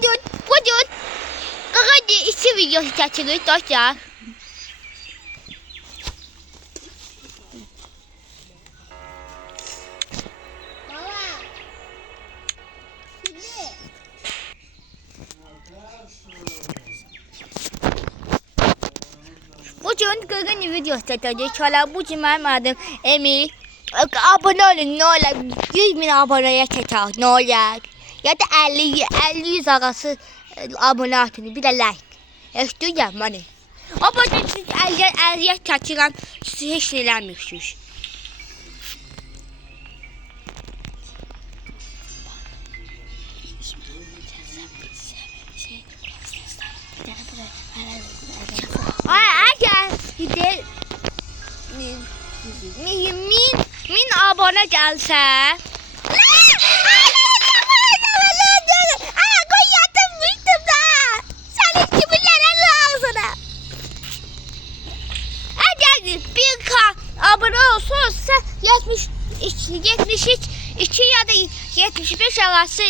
bugün Qaqadi iki video çəkirik dostlar. Bugün Qaqadi video çəkəcəyik. Hala bugün mənim adım Emil. Abone olun ne olur. 100.000 aboneye çəkək ne olur. Ya da 50-100 arası abone atın. Bir de like. Eşitdiyəm məni. Abone siz əziyyət çəkirəm. Siz heç nə eləmirsiniz. Əgər min abone gəlsə abone olsunsa 72 ya da 75 arası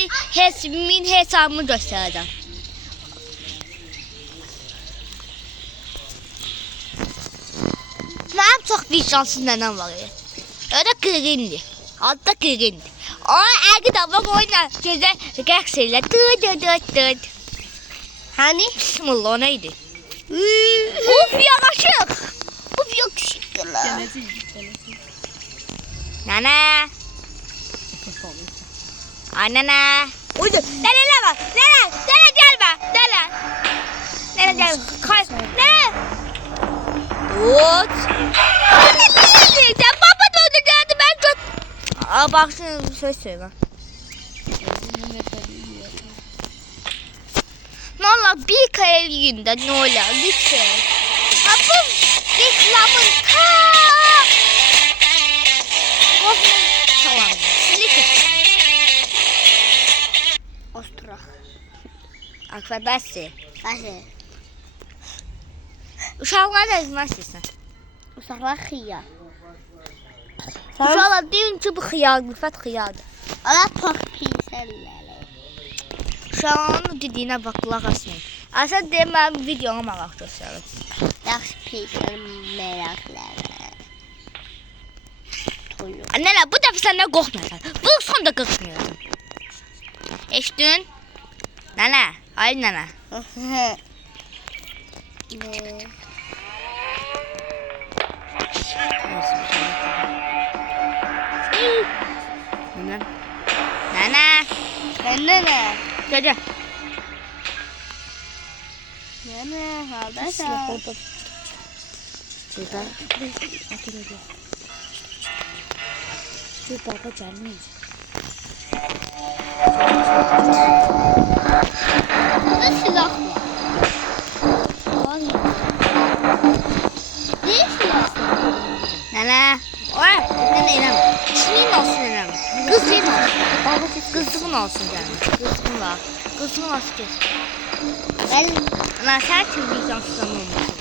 min hesabımı göstereceğim. Benim çok vicdansız nenem var ya. Öyle kırgındı. Hatta kırgındı. Ama ergi tabak oynar. Güzel rəqs elə. Dıt. Hani? Bismillah o neydi? Uf yaraşık. Uf yakışıklı. Nana. Anana. Uydu. Nene bak. Nene gelme. Nene gelme. Kay. Nene. Tut. Sen baba döndü geldi ben tut. Aa bak şimdi söz söyle. Ne olur bir kare günde ne olur lütfen. Ha bu reklamın ta. Tamam. Silik. Osturak. Akfabası. Hadi. Uşaqlar da izməzsən. Uşaqlar xiyar. Uşaqlar deyin ki bu xiyar, müfət xiyardır. Ala çox pisəllər. Uşaqların dediyinə bax qulaq asmayın. Asən deyim mənim videoma maraq göstərir. Yaxşı pisəl məraqlar. Toyuq. Nənə bu dəfə səndən qorxmayasan. Bu son da qorxmayacam. Eşdin? Nənə, ay nənə. Ne? Nana. Nene. Gel. Nene, hardasan? Şurada. Şu baba gelmiş. Burada silah var. Ne silahı? Nana. Oy, nene inanma. İsmin olsun inanma. Kızın olsun. Baba kızın olsun canım. Kızın var. Kızın olsun kes. Ben sen kim vicdansız olmamışsın.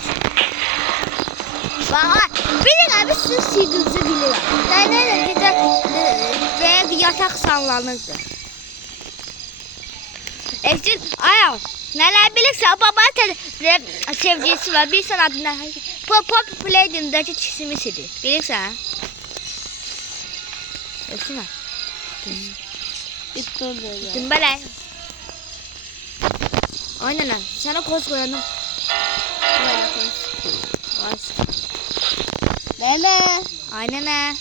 Bak, bir abi sizin sildiğinizi biliyor. Nene de yatak sallanırdı. Eşit ayağım. Neler bilirse baba sevgilisi var. Bir son adına Pop Play'dindeki çizimisidir. Bilirsen. Yapsana. Gittim böyle. Aynen. Sana koz koyanım. Nene. Aynen. Nene.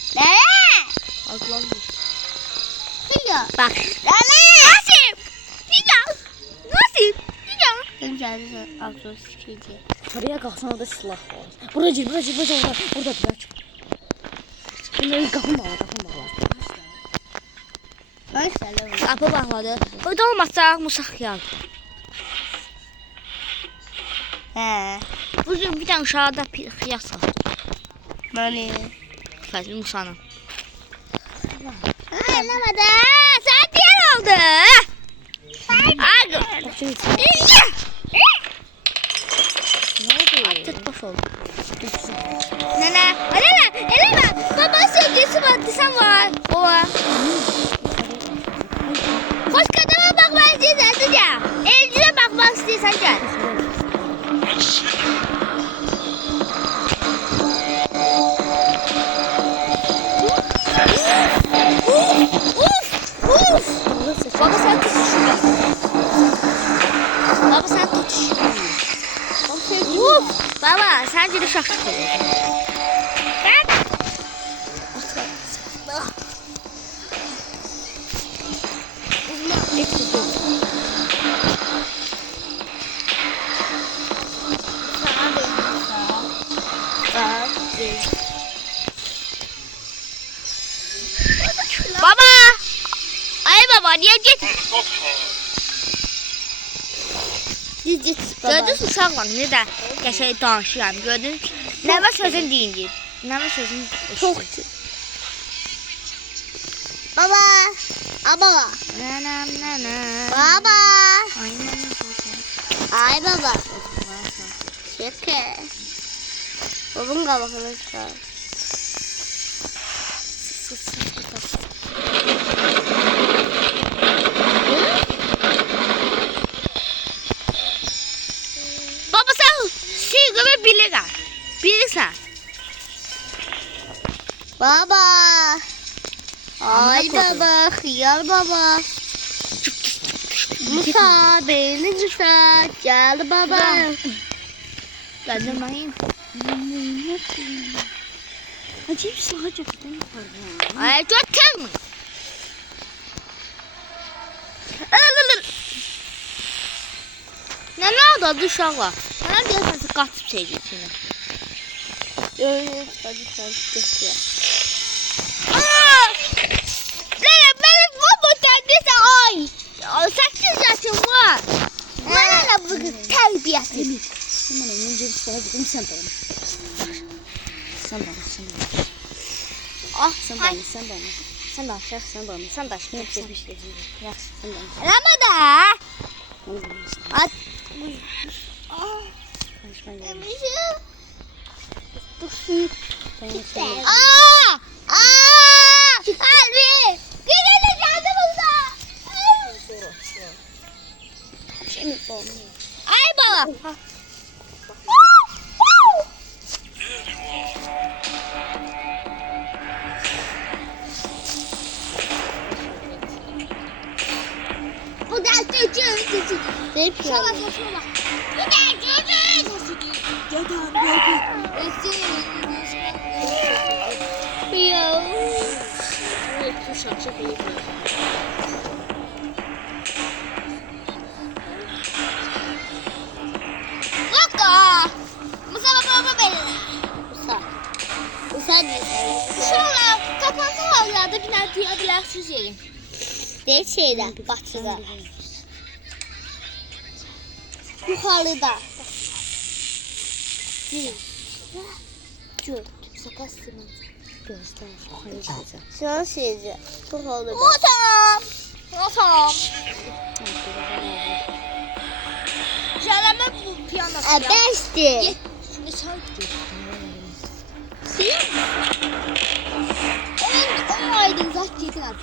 Aklan bir. Silah. Bak. Nene. Nasıl? Nasıl? Sen geldin aksos sikeceği. Oraya kalksana da silah var. Burada orada. Burada bir açık. Bunları kapı bağla. Ben selam. Kapı bağladı. Orada olmazsa musaq yağdı. He. Bugün bir tane uşağda xiyas var. Mani. Fəzli Musanın. Anlamadı. Sen diğer oldu. Ay. Artık boş oldu. Nene. Eleme. Baba sevgisi baktı sen var. Baba. Hoş kadına bak ben size. Elini Səncə də şaxçı olur. Baba! Ay baba niye git? Gördünüz mü uşaq var, ne də qəşəng danışıram, gördünüz mü? Nəvə sözün deyindir. Nəvə sözün Çok. Baba. Baba. Nənəm, nənəm. Baba. Ay nənəm. Ay baba. Şeker. Babam kabakını çıkar. Baba sən siqimi bilirəm. Bilirsən. Baba. Ay baba. Hıyar baba. Musa beni güzel. Gel baba. Gəldim mən. Acayip sıcak yaptın. Ay götürmə. Nə oldu uşaq var? Mənə deyəsən qaçıb sevgisinə. Evet, hadi sen göster. Benim baba kendisi ay. 8 yaşım var. Bana da bu terbiyesi. Hemen önce bir sıra gideyim sen bana. Sen bana. Ah Sen bana. Sen aşağı sen bana. Sen de aşağı. Yok bir şey değil. Ya sen bana. Ama da. At. Dursun. Ben Aa! Abi! Gidelim yanımızda. şey mi olmuyor? Ay baba. Bu da çocuğun. Ne yapıyorsun? Şuna bak. Bu da çocuğun. Yo. Evet, şu şakşak iyi. Baka. Musa baba beni. Usa ne? Şuna kapansa havlarda bir tane diyebilirsiniz yerim. Ne şeyden? Bahçede. Yukarıda. Bir. Dört. Sakat sınır. Gözler. Yukarıda. Şuna şeydi. Yukarıda. Musa. Musa. Şalama bu piyano. Beşti. Şimdi çaldı. Şey. Evet, o aydın zat yedi atla.